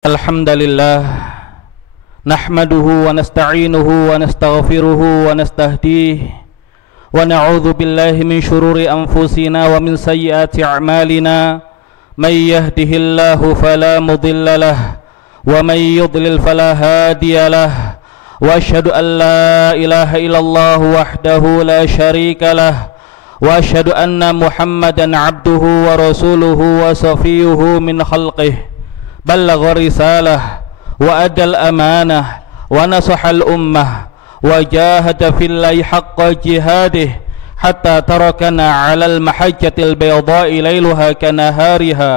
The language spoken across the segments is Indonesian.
Alhamdulillah nahmaduhu wa nasta'inuhu wa nastaghfiruhu wa nastahdihi wa na'udzu billahi min shururi anfusina wa min sayyiati a'malina may yahdihillahu fala mudilla lahu wa may yudlil fala hadiya lahu wa asyhadu an la ilaha illallah wahdahu la syarika lahu wa asyhadu anna Muhammadan 'abduhu wa rasuluhu wa safiyuhu min khalqihi بلغ رسالة وأدى الأمانة ونصح الأمة وجاهد في الله حق جهاده حتى تركنا على المحجة البيضاء ليلها كنهارها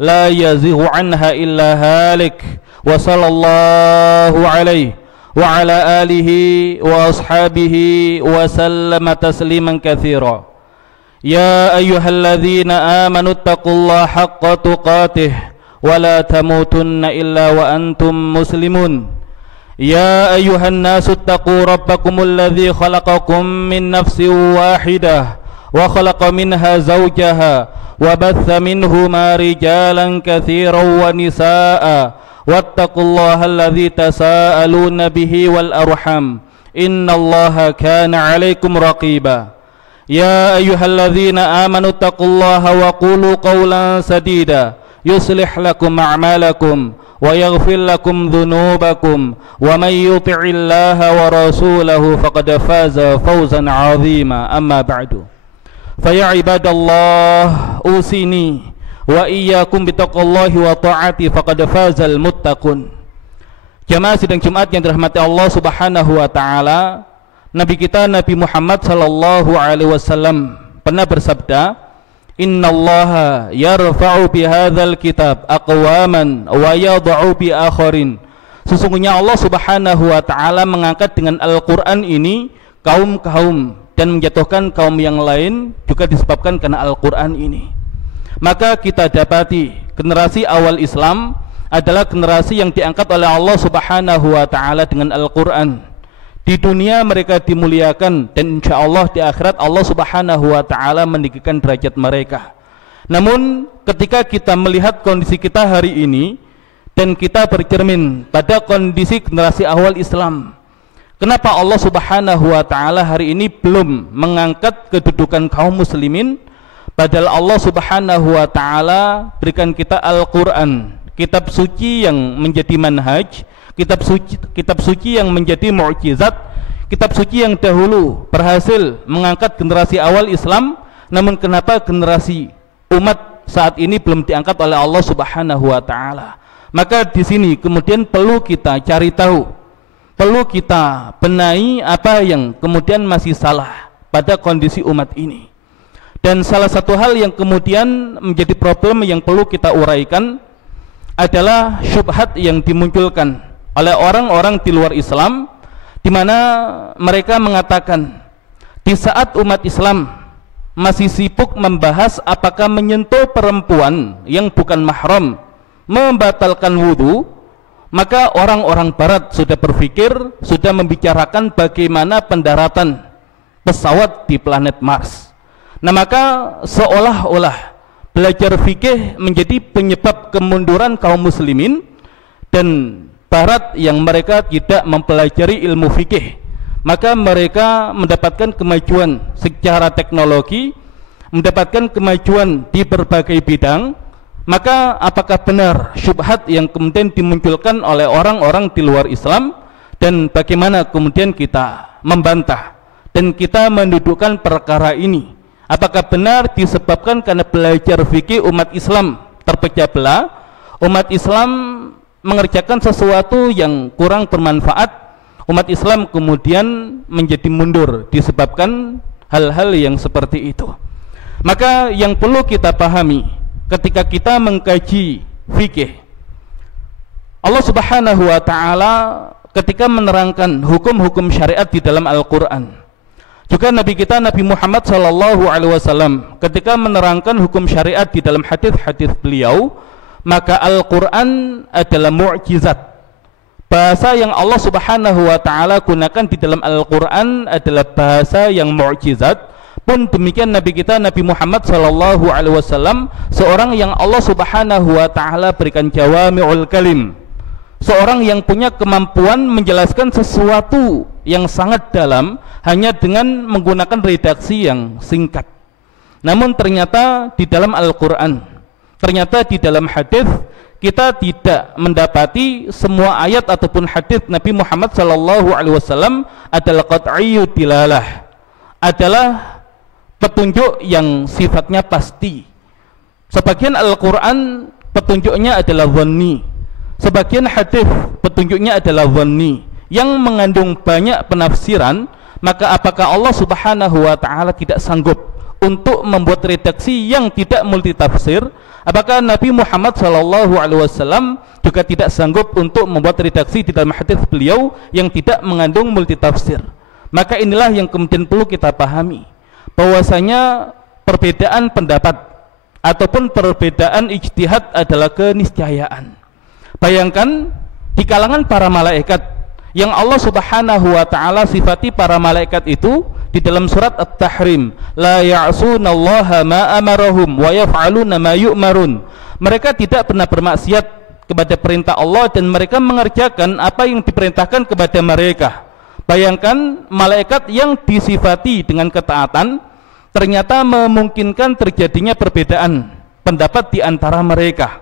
لا يزيغ عنها إلا هالك وصلى الله عليه وعلى آله وأصحابه وسلم تسليما كثيرا يا أيها الذين آمنوا اتقوا الله حق تقاته ولا تموتن إلا وأنتم مسلمون يا أيها الناس اتقوا ربكم الذي خلقكم من نفس واحدة وخلق منها زوجها وبث منهما رجالا كثيرا ونساء واتقوا الله الذي تساءلون به والأرحم إن الله كان عليكم رقيبا يا أيها الذين آمنوا اتقوا الله وقولوا قولا سديدا يصلح لكم أعمالكم ويغفر لكم ذنوبكم ومن يطع الله ورسوله فقد فاز فوزا عظيما أما بعد فيا عباد الله أوصيني وإياكم بتقوى الله وطاعته فقد فاز المتقون. Jamaah sidang Jumat yang dirahmati Allah Subhanahu wa taala, Nabi kita Nabi Muhammad sallallahu alaihi wasallam pernah bersabda, Innallaha yarfa'u bihadzal kitab aqwaman wa yad'u bi akharin. Sesungguhnya Allah Subhanahu wa taala mengangkat dengan Al-Qur'an ini kaum-kaum dan menjatuhkan kaum yang lain juga disebabkan karena Al-Qur'an ini. Maka kita dapati generasi awal Islam adalah generasi yang diangkat oleh Allah Subhanahu wa taala dengan Al-Qur'an. Di dunia mereka dimuliakan dan insya Allah di akhirat Allah Subhanahu wa ta'ala meninggikan derajat mereka. Namun ketika kita melihat kondisi kita hari ini dan kita bercermin pada kondisi generasi awal Islam, kenapa Allah Subhanahu wa ta'ala hari ini belum mengangkat kedudukan kaum muslimin, padahal Allah Subhanahu wa ta'ala berikan kita Al-Quran, kitab suci yang menjadi manhaj, kitab suci yang menjadi mukjizat, kitab suci yang dahulu berhasil mengangkat generasi awal Islam, namun kenapa generasi umat saat ini belum diangkat oleh Allah Subhanahu wa taala? Maka di sini kemudian perlu kita cari tahu, perlu kita benahi apa yang kemudian masih salah pada kondisi umat ini. Dan salah satu hal yang kemudian menjadi problem yang perlu kita uraikan adalah syubhat yang dimunculkan oleh orang-orang di luar Islam, di mana mereka mengatakan di saat umat Islam masih sibuk membahas apakah menyentuh perempuan yang bukan mahram membatalkan wudu, maka orang-orang barat sudah berpikir, sudah membicarakan bagaimana pendaratan pesawat di planet Mars. Nah, maka seolah-olah belajar fikih menjadi penyebab kemunduran kaum muslimin, dan Barat yang mereka tidak mempelajari ilmu fikih, maka mereka mendapatkan kemajuan secara teknologi, mendapatkan kemajuan di berbagai bidang. Maka apakah benar syubhat yang kemudian dimunculkan oleh orang-orang di luar Islam, dan bagaimana kemudian kita membantah dan kita mendudukkan perkara ini? Apakah benar disebabkan karena belajar fikih umat Islam terpecah belah, umat Islam mengerjakan sesuatu yang kurang bermanfaat, umat Islam kemudian menjadi mundur disebabkan hal-hal yang seperti itu? Maka yang perlu kita pahami ketika kita mengkaji fikih, Allah Subhanahu wa ta'ala ketika menerangkan hukum-hukum syariat di dalam Al-Quran, juga Nabi kita Nabi Muhammad sallallahu alaihi wasallam ketika menerangkan hukum syariat di dalam hadis-hadis beliau, maka Al-Quran adalah mu'jizat. Bahasa yang Allah Subhanahu wa ta'ala gunakan di dalam Al-Quran adalah bahasa yang mu'jizat, Pun demikian Nabi kita Nabi Muhammad sallallahu alaihi wasallam, seorang yang Allah Subhanahu wa taala berikan jawami'ul kalim, seorang yang punya kemampuan menjelaskan sesuatu yang sangat dalam hanya dengan menggunakan redaksi yang singkat. Namun ternyata di dalam Al-Qur'an, ternyata di dalam hadis, kita tidak mendapati semua ayat ataupun hadis Nabi Muhammad sallallahu alaihi wasallam adalah qat'iyyu dilalah, adalah petunjuk yang sifatnya pasti. Sebagian Al-Quran petunjuknya adalah dhanni, sebagian hadis petunjuknya adalah dhanni yang mengandung banyak penafsiran. Maka apakah Allah Subhanahu wa taala tidak sanggup untuk membuat redaksi yang tidak multitafsir? Apakah Nabi Muhammad sallallahu alaihi wasallam juga tidak sanggup untuk membuat redaksi di dalam hadis beliau yang tidak mengandung multitafsir? Maka inilah yang kemudian perlu kita pahami, bahwasanya perbedaan pendapat ataupun perbedaan ijtihad adalah keniscayaan. Bayangkan di kalangan para malaikat yang Allah Subhanahu wa taala sifati para malaikat itu di dalam surat At-Tahrim, la ya'sunallaha ma amarahum wa yaf'aluna ma yu'marun. Mereka tidak pernah bermaksiat kepada perintah Allah dan mereka mengerjakan apa yang diperintahkan kepada mereka. Bayangkan malaikat yang disifati dengan ketaatan ternyata memungkinkan terjadinya perbedaan pendapat di antara mereka.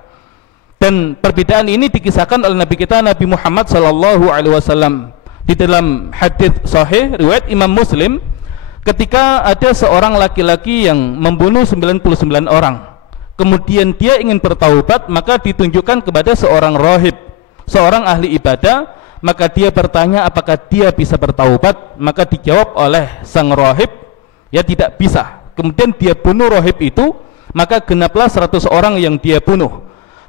Dan perbedaan ini dikisahkan oleh Nabi kita Nabi Muhammad sallallahu alaihi wasallam di dalam hadis sahih riwayat Imam Muslim, ketika ada seorang laki-laki yang membunuh 99 orang. Kemudian dia ingin bertaubat, maka ditunjukkan kepada seorang rahib, seorang ahli ibadah. Maka dia bertanya apakah dia bisa bertaubat, maka dijawab oleh sang rahib, ya tidak bisa. Kemudian dia bunuh rahib itu, maka genaplah 100 orang yang dia bunuh.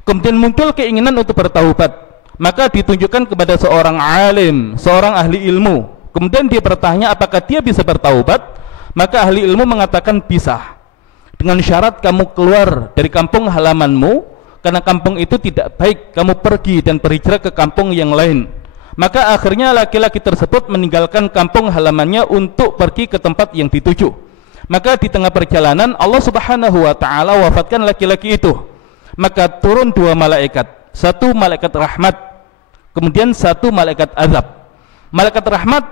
Kemudian muncul keinginan untuk bertaubat, maka ditunjukkan kepada seorang alim, seorang ahli ilmu. Kemudian dia bertanya apakah dia bisa bertaubat, maka ahli ilmu mengatakan bisa, dengan syarat kamu keluar dari kampung halamanmu, karena kampung itu tidak baik, kamu pergi dan berhijrah ke kampung yang lain. Maka akhirnya laki-laki tersebut meninggalkan kampung halamannya untuk pergi ke tempat yang dituju. Maka di tengah perjalanan Allah Subhanahu wa taala wafatkan laki-laki itu. Maka turun 2 malaikat, satu malaikat rahmat, kemudian satu malaikat azab. Malaikat rahmat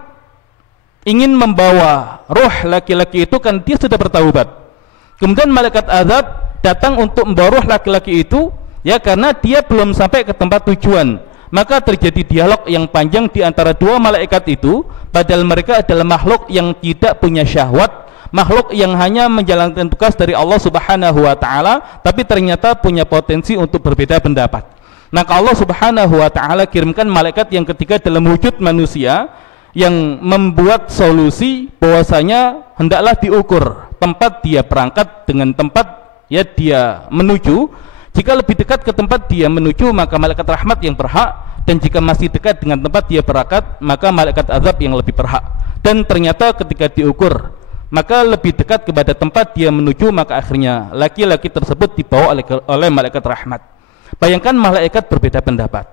ingin membawa roh laki-laki itu kan dia sudah bertaubat. Kemudian malaikat azab datang untuk membawa roh laki-laki itu, ya karena dia belum sampai ke tempat tujuan. Maka terjadi dialog yang panjang di antara 2 malaikat itu, padahal mereka adalah makhluk yang tidak punya syahwat, makhluk yang hanya menjalankan tugas dari Allah Subhanahu wa taala, tapi ternyata punya potensi untuk berbeda pendapat. Maka Allah Subhanahu wa taala kirimkan malaikat yang ketiga dalam wujud manusia yang membuat solusi bahwasanya hendaklah diukur tempat dia berangkat dengan tempat ya dia menuju. Jika lebih dekat ke tempat dia menuju, maka malaikat rahmat yang berhak, dan jika masih dekat dengan tempat dia berangkat, maka malaikat azab yang lebih berhak. Dan ternyata ketika diukur, maka lebih dekat kepada tempat dia menuju, maka akhirnya laki-laki tersebut dibawa oleh malaikat rahmat. Bayangkan malaikat berbeda pendapat.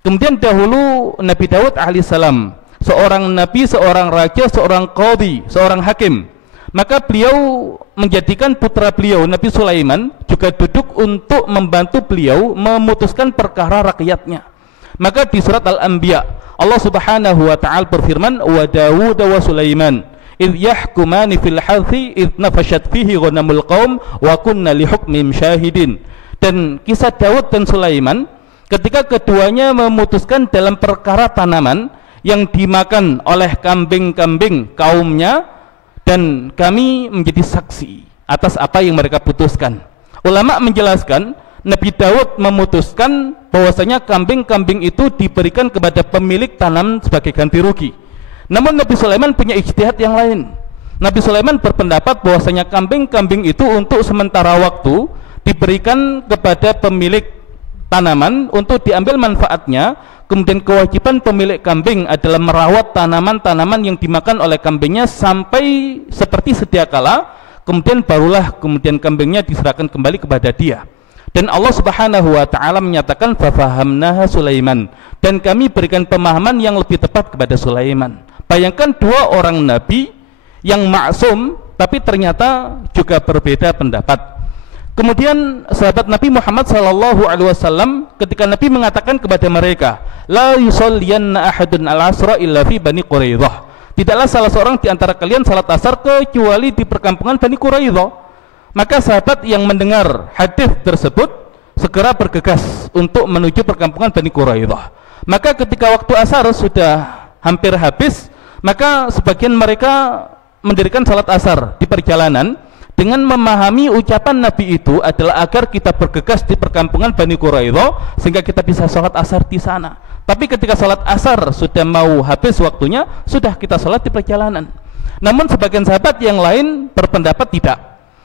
Kemudian dahulu Nabi Daud alaihissalam, seorang nabi, seorang raja, seorang qadhi, seorang hakim. Maka beliau menjadikan putra beliau Nabi Sulaiman juga duduk untuk membantu beliau memutuskan perkara rakyatnya. Maka di surat Al-Anbiya Allah Subhanahu wa taala berfirman, wa Dawud wa Sulaiman idh yahkumani fil harthi idh nafashat fihi ghanamul qaum wa kunna li hukmihim syahidin. Dan kisah Daud dan Sulaiman ketika keduanya memutuskan dalam perkara tanaman yang dimakan oleh kambing-kambing kaumnya, dan kami menjadi saksi atas apa yang mereka putuskan. Ulama menjelaskan Nabi Daud memutuskan bahwasanya kambing-kambing itu diberikan kepada pemilik tanam sebagai ganti rugi. Namun Nabi Sulaiman punya ijtihad yang lain. Nabi Sulaiman berpendapat bahwasanya kambing-kambing itu untuk sementara waktu diberikan kepada pemilik tanaman untuk diambil manfaatnya. Kemudian kewajiban pemilik kambing adalah merawat tanaman-tanaman yang dimakan oleh kambingnya sampai seperti sedia kala, kemudian barulah kemudian kambingnya diserahkan kembali kepada dia. Dan Allah Subhanahu wa taala menyatakan fafahamnaha Sulaiman, dan kami berikan pemahaman yang lebih tepat kepada Sulaiman. Bayangkan 2 orang nabi yang maksum, tapi ternyata juga berbeda pendapat. Kemudian sahabat Nabi Muhammad SAW ketika Nabi mengatakan kepada mereka, la yusalliyanna ahadun al-asra illa fi Bani Quraidah, tidaklah salah seorang di antara kalian salat asar kecuali di perkampungan Bani Quraidah. Maka sahabat yang mendengar hadis tersebut segera bergegas untuk menuju perkampungan Bani Quraidah. Maka ketika waktu asar sudah hampir habis, maka sebagian mereka mendirikan salat asar di perjalanan dengan memahami ucapan Nabi itu adalah agar kita bergegas di perkampungan Bani Quraidah sehingga kita bisa sholat asar di sana. Tapi ketika sholat asar sudah mau habis waktunya, sudah kita sholat di perjalanan. Namun sebagian sahabat yang lain berpendapat tidak.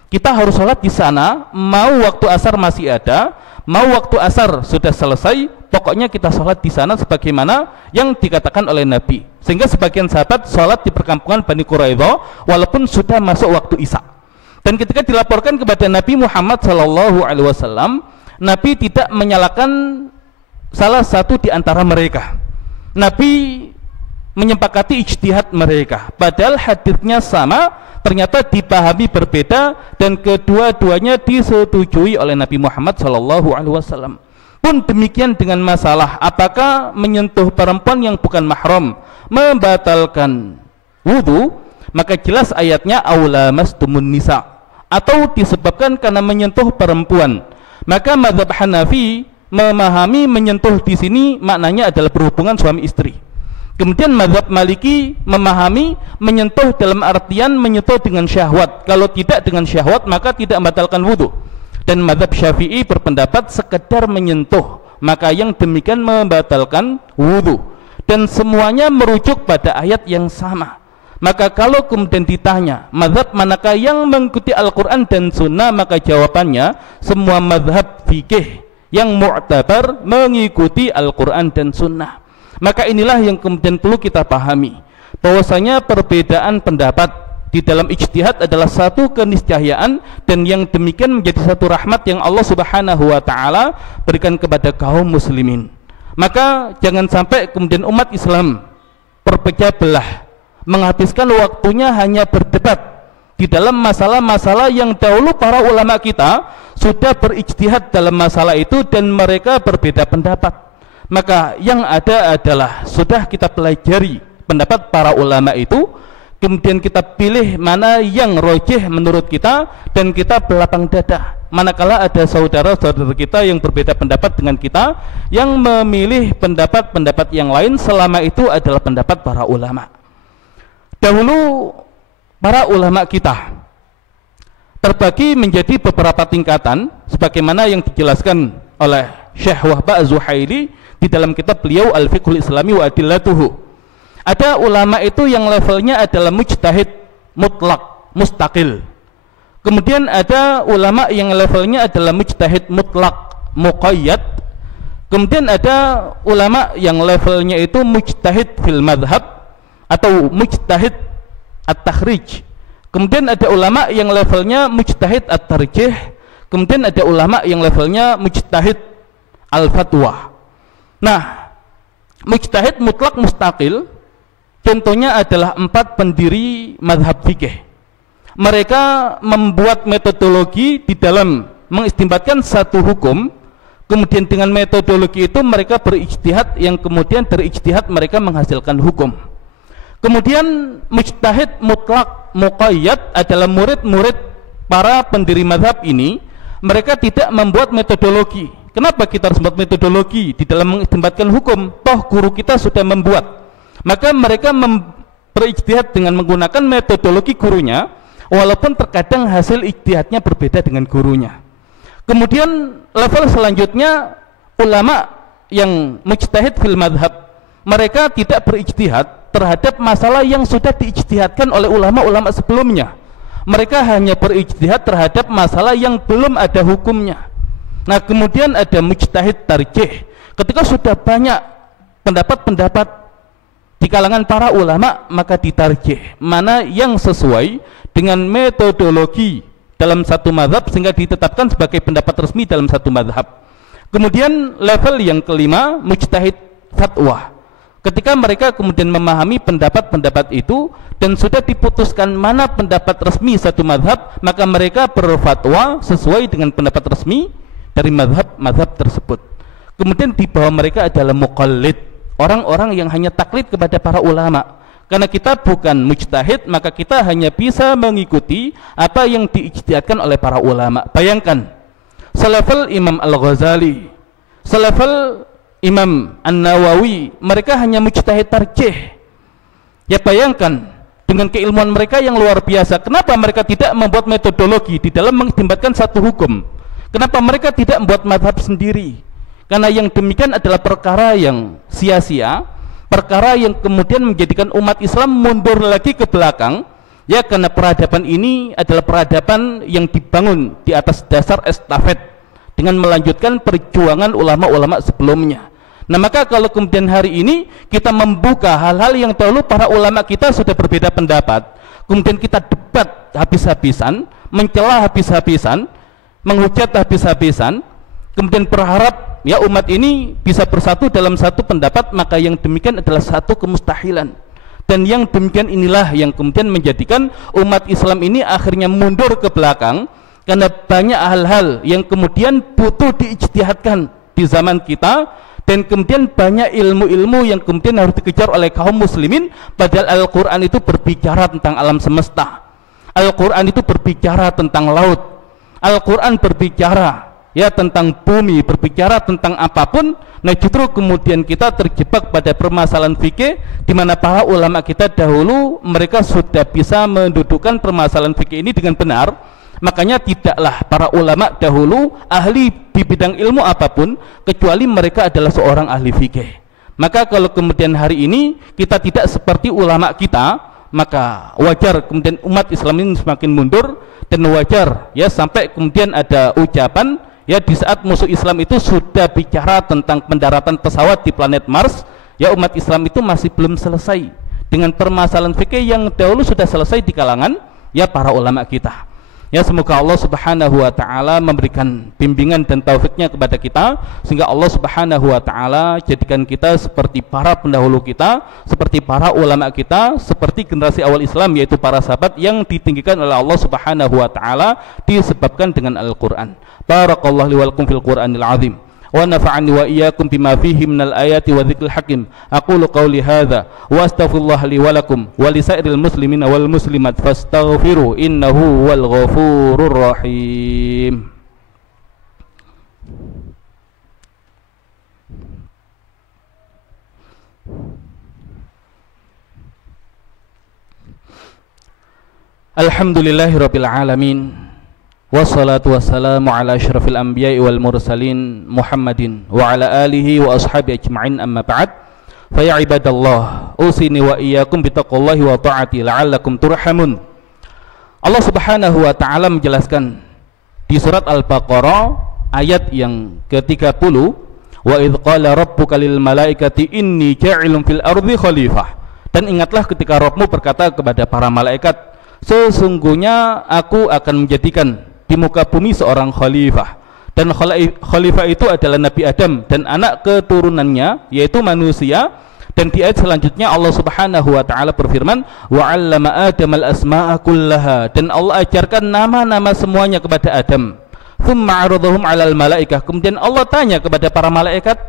Kita harus sholat di sana, mau waktu asar masih ada, mau waktu asar sudah selesai, pokoknya kita sholat di sana sebagaimana yang dikatakan oleh Nabi. Sehingga sebagian sahabat sholat di perkampungan Bani Quraidah walaupun sudah masuk waktu Isya. Dan ketika dilaporkan kepada Nabi Muhammad SAW, Nabi tidak menyalahkan salah satu di antara mereka. Nabi menyepakati ijtihad mereka, padahal hadisnya sama, ternyata dipahami berbeda, dan kedua-duanya disetujui oleh Nabi Muhammad SAW. Pun demikian dengan masalah apakah menyentuh perempuan yang bukan mahram membatalkan wudu, maka jelas ayatnya aula mastumun nisa, atau disebabkan karena menyentuh perempuan. Maka mazhab Hanafi memahami menyentuh di sini maknanya adalah berhubungan suami istri. Kemudian mazhab Maliki memahami menyentuh dalam artian menyentuh dengan syahwat. Kalau tidak dengan syahwat maka tidak membatalkan wudu. Dan mazhab Syafi'i berpendapat sekedar menyentuh, maka yang demikian membatalkan wudu. Dan semuanya merujuk pada ayat yang sama. Maka kalau kemudian ditanya mazhab manakah yang mengikuti Al-Quran dan Sunnah, maka jawabannya semua mazhab fikih yang mu'tabar mengikuti Al-Quran dan Sunnah. Maka inilah yang kemudian perlu kita pahami, bahwasanya perbedaan pendapat di dalam ijtihad adalah satu keniscayaan, dan yang demikian menjadi satu rahmat yang Allah Subhanahu wa Ta'ala berikan kepada kaum muslimin. Maka jangan sampai kemudian umat Islam berpecah belah, menghabiskan waktunya hanya berdebat di dalam masalah-masalah yang dahulu para ulama kita sudah berijtihad dalam masalah itu dan mereka berbeda pendapat. Maka yang ada adalah sudah kita pelajari pendapat para ulama itu, kemudian kita pilih mana yang rojih menurut kita dan kita berlapang dada. Manakala ada saudara-saudara kita yang berbeda pendapat dengan kita, yang memilih pendapat-pendapat yang lain selama itu adalah pendapat para ulama. Dahulu para ulama kita terbagi menjadi beberapa tingkatan sebagaimana yang dijelaskan oleh Syekh Wahba Az-Zuhaili di dalam kitab beliau Al-Fiqhul Islami wa Adillatuhu. Ada ulama itu yang levelnya adalah mujtahid mutlak, mustaqil. Kemudian ada ulama yang levelnya adalah mujtahid mutlak, muqayyad. Kemudian ada ulama yang levelnya itu mujtahid fil madhab atau mujtahid at-takhrij. Kemudian ada ulama yang levelnya mujtahid at-tarjih. Kemudian ada ulama yang levelnya mujtahid al-fatwa. Nah, mujtahid mutlak mustaqil contohnya adalah 4 pendiri madhab fikih. Mereka membuat metodologi di dalam mengistimbatkan satu hukum, kemudian dengan metodologi itu mereka berijtihad, yang kemudian dari ijtihad mereka menghasilkan hukum. Kemudian mujtahid mutlak muqayyad adalah murid-murid para pendiri madhab ini. Mereka tidak membuat metodologi. Kenapa kita harus membuat metodologi di dalam mengistimbatkan hukum? Toh guru kita sudah membuat. Maka mereka berijtihad dengan menggunakan metodologi gurunya, walaupun terkadang hasil ijtihadnya berbeda dengan gurunya. Kemudian level selanjutnya ulama yang mujtahid fil madhab, mereka tidak berijtihad terhadap masalah yang sudah diijtihadkan oleh ulama-ulama sebelumnya. Mereka hanya berijtihad terhadap masalah yang belum ada hukumnya. Nah, kemudian ada mujtahid tarjih. Ketika sudah banyak pendapat-pendapat di kalangan para ulama, maka ditarjih mana yang sesuai dengan metodologi dalam satu mazhab sehingga ditetapkan sebagai pendapat resmi dalam satu mazhab. Kemudian level yang kelima mujtahid fatwa. Ketika mereka kemudian memahami pendapat-pendapat itu dan sudah diputuskan mana pendapat resmi satu mazhab, maka mereka berfatwa sesuai dengan pendapat resmi dari mazhab tersebut. Kemudian di bawah mereka adalah muqallid, orang-orang yang hanya taklid kepada para ulama. Karena kita bukan mujtahid, maka kita hanya bisa mengikuti apa yang diijtihadkan oleh para ulama. Bayangkan, selevel Imam Al-Ghazali, selevel Imam An-Nawawi, mereka hanya mujtahid tarjih. Ya bayangkan, dengan keilmuan mereka yang luar biasa, kenapa mereka tidak membuat metodologi di dalam mengistimbatkan satu hukum? Kenapa mereka tidak membuat mazhab sendiri? Karena yang demikian adalah perkara yang sia-sia, perkara yang kemudian menjadikan umat Islam mundur lagi ke belakang. Ya, karena peradaban ini adalah peradaban yang dibangun di atas dasar estafet dengan melanjutkan perjuangan ulama-ulama sebelumnya. Nah, maka kalau kemudian hari ini kita membuka hal-hal yang dahulu para ulama kita sudah berbeda pendapat, kemudian kita debat habis-habisan, mencela habis-habisan, menghujat habis-habisan, kemudian berharap ya umat ini bisa bersatu dalam satu pendapat, maka yang demikian adalah satu kemustahilan. Dan yang demikian inilah yang kemudian menjadikan umat Islam ini akhirnya mundur ke belakang, karena banyak hal-hal yang kemudian butuh diijtihadkan di zaman kita, dan kemudian banyak ilmu-ilmu yang kemudian harus dikejar oleh kaum muslimin, padahal Al-Quran itu berbicara tentang alam semesta, Al-Quran itu berbicara tentang laut, Al-Quran berbicara ya tentang bumi, berbicara tentang apapun. Nah, justru kemudian kita terjebak pada permasalahan fikih, di mana para ulama kita dahulu mereka sudah bisa mendudukkan permasalahan fikih ini dengan benar. Makanya tidaklah para ulama dahulu ahli di bidang ilmu apapun kecuali mereka adalah seorang ahli fikih. Maka kalau kemudian hari ini kita tidak seperti ulama kita, maka wajar kemudian umat Islam ini semakin mundur. Dan wajar ya sampai kemudian ada ucapan ya di saat musuh Islam itu sudah bicara tentang pendaratan pesawat di planet Mars, ya umat Islam itu masih belum selesai dengan permasalahan fikih yang dahulu sudah selesai di kalangan ya para ulama kita. Ya, semoga Allah Subhanahu wa taala memberikan bimbingan dan taufiknya kepada kita, sehingga Allah Subhanahu wa taala jadikan kita seperti para pendahulu kita, seperti para ulama kita, seperti generasi awal Islam, yaitu para sahabat yang ditinggikan oleh Allah Subhanahu wa taala disebabkan dengan Al-Qur'an. Barakallahu li wa lakum fil Qur'anil azim. Wa nafa'ani wa iyyakum bima fihi minal ayati wa dzikril hakim. Aqulu qawli hadza wa astaghfirullah li wa lakum wa lisairil muslimina wal muslimat fastaghfiru innahu wal ghafurur rahim. Alhamdulillahirabbil alamin. Wassalatu wassalamu ala asyrafil anbiya'i wal mursalin Muhammadin wa ala alihi wa ashabi ajma'in, amma ba'd. Fa ya ibadallah, usini wa iyyakum bittaqullahi wa ta'ati la'allakum turhamun. Allah Subhanahu wa taala menjelaskan di surat Al-Baqarah ayat yang ke-30, wa idz qala rabbuka lil malaikati inni ja'ilun fil ardi khalifah. Dan ingatlah ketika Rabbmu berkata kepada para malaikat, sesungguhnya aku akan menjadikan di muka bumi seorang khalifah. Dan khalifah itu adalah Nabi Adam dan anak keturunannya yaitu manusia. Dan di ayat selanjutnya Allah Subhanahu wa taala berfirman, wa 'allama Adamal asma'a kullaha, dan Allah ajarkan nama-nama semuanya kepada Adam. Tsumma 'aradahum 'alal malaikah, kemudian Allah tanya kepada para malaikat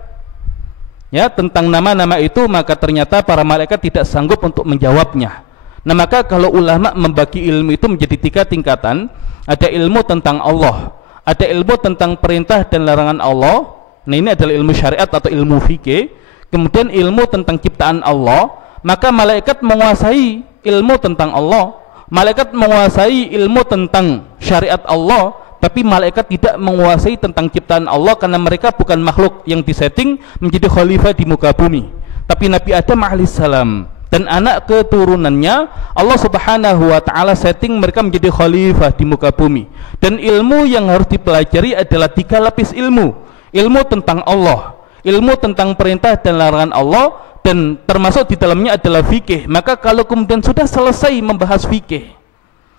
ya tentang nama-nama itu, maka ternyata para malaikat tidak sanggup untuk menjawabnya. Nah, maka kalau ulama membagi ilmu itu menjadi 3 tingkatan. Ada ilmu tentang Allah, ada ilmu tentang perintah dan larangan Allah. Nah, ini adalah ilmu syariat atau ilmu fikih. Kemudian ilmu tentang ciptaan Allah, maka malaikat menguasai ilmu tentang Allah, malaikat menguasai ilmu tentang syariat Allah, tapi malaikat tidak menguasai tentang ciptaan Allah, karena mereka bukan makhluk yang disetting menjadi khalifah di muka bumi. Tapi Nabi Adam alaihissalam dan anak keturunannya Allah Subhanahu wa taala setting mereka menjadi khalifah di muka bumi. Dan ilmu yang harus dipelajari adalah 3 lapis ilmu. Ilmu tentang Allah, ilmu tentang perintah dan larangan Allah, dan termasuk di dalamnya adalah fikih. Maka kalau kemudian sudah selesai membahas fikih,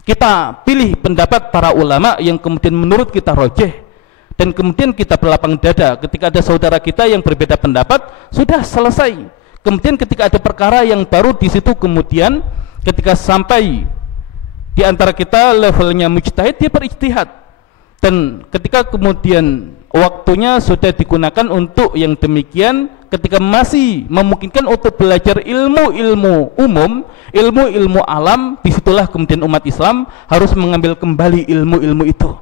kita pilih pendapat para ulama yang kemudian menurut kita rajih, dan kemudian kita berlapang dada ketika ada saudara kita yang berbeda pendapat, sudah selesai. Kemudian ketika ada perkara yang baru, di situ kemudian ketika sampai di antara kita levelnya mujtahid, dia berijtihad. Dan ketika kemudian waktunya sudah digunakan untuk yang demikian, ketika masih memungkinkan untuk belajar ilmu-ilmu umum, ilmu-ilmu alam, disitulah kemudian umat Islam harus mengambil kembali ilmu-ilmu itu.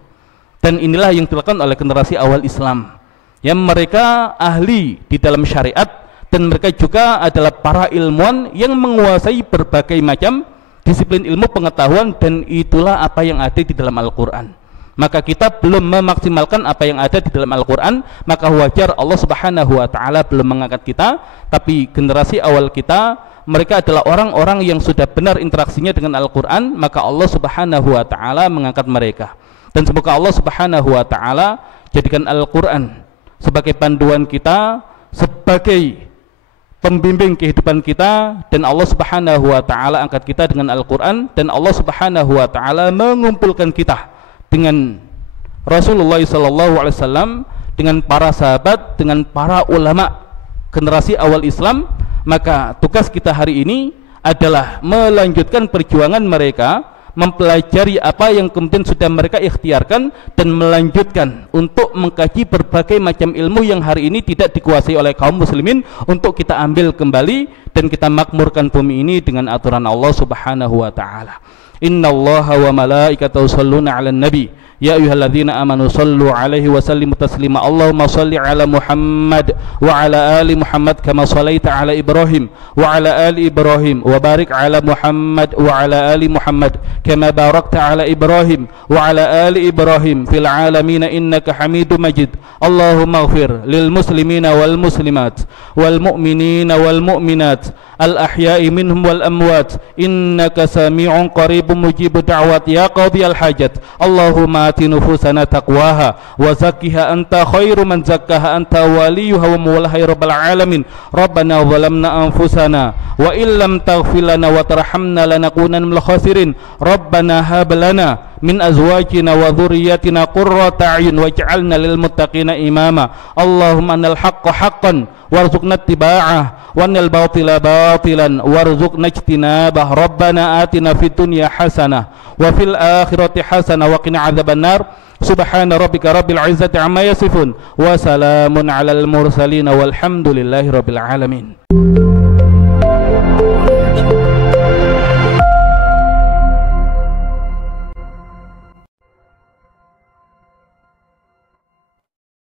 Dan inilah yang dilakukan oleh generasi awal Islam, yang mereka ahli di dalam syariat, dan mereka juga adalah para ilmuwan yang menguasai berbagai macam disiplin ilmu pengetahuan, dan itulah apa yang ada di dalam Al-Quran. Maka kita belum memaksimalkan apa yang ada di dalam Al-Quran, maka wajar Allah Subhanahu wa ta'ala belum mengangkat kita. Tapi generasi awal kita, mereka adalah orang-orang yang sudah benar interaksinya dengan Al-Quran, maka Allah Subhanahu wa ta'ala mengangkat mereka. Dan semoga Allah Subhanahu wa ta'ala jadikan Al-Quran sebagai panduan kita, sebagai pembimbing kehidupan kita, dan Allah Subhanahu wa ta'ala angkat kita dengan Al-Quran, dan Allah Subhanahu wa ta'ala mengumpulkan kita dengan Rasulullah SAW, dengan para sahabat, dengan para ulama generasi awal Islam. Maka tugas kita hari ini adalah melanjutkan perjuangan mereka, mempelajari apa yang kemudian sudah mereka ikhtiarkan, dan melanjutkan untuk mengkaji berbagai macam ilmu yang hari ini tidak dikuasai oleh kaum muslimin, untuk kita ambil kembali dan kita makmurkan bumi ini dengan aturan Allah Subhanahu wa ta'ala. Innallaha wa malaikatahu yusholluna 'alan nabi ya ayyuhalladzina amanu shallu 'alaihi wa sallimu taslima. Allahumma shalli 'ala Muhammad wa 'ala ali Muhammad kama shallaita 'ala Ibrahim wa 'ala ali Ibrahim wa barik 'ala Muhammad wa 'ala ali Muhammad kama barakta 'ala Ibrahim wa 'ala ali Ibrahim fil 'alamin innaka Hamidum Majid. Allahumma ighfir lil muslimina wal muslimat wal mu'minina wal mu'minat al ahya'i minhum wal amwat innaka sami'un qaribun mujibud da'wat ya qadhiyal hajat. Allahumma ati nufusana taqwaha wa zakkiha anta khairu man zakkaha anta waliyuha wa mawlaha ya rabbal alamin. Rabbana zalamna anfusana wa illam taghfir lana wa tarhamna lanakunanna minal khasirin. Rabbana hab lana min azwajina wa dhurriyyatina qurrata a'yun waj'alna lil muttaqina imama. Allahumma annal haqqa haqqan warzuqna ittiba'ah wa annal batila batilan warzuqna ijtinabah. Rabbana atina fid dunya hasanah wa fil akhirati hasanah wa qina adzabannar. Subhana rabbika rabbil izzati amma yasifun wa salamun alal mursalin walhamdulillahi rabbil alamin.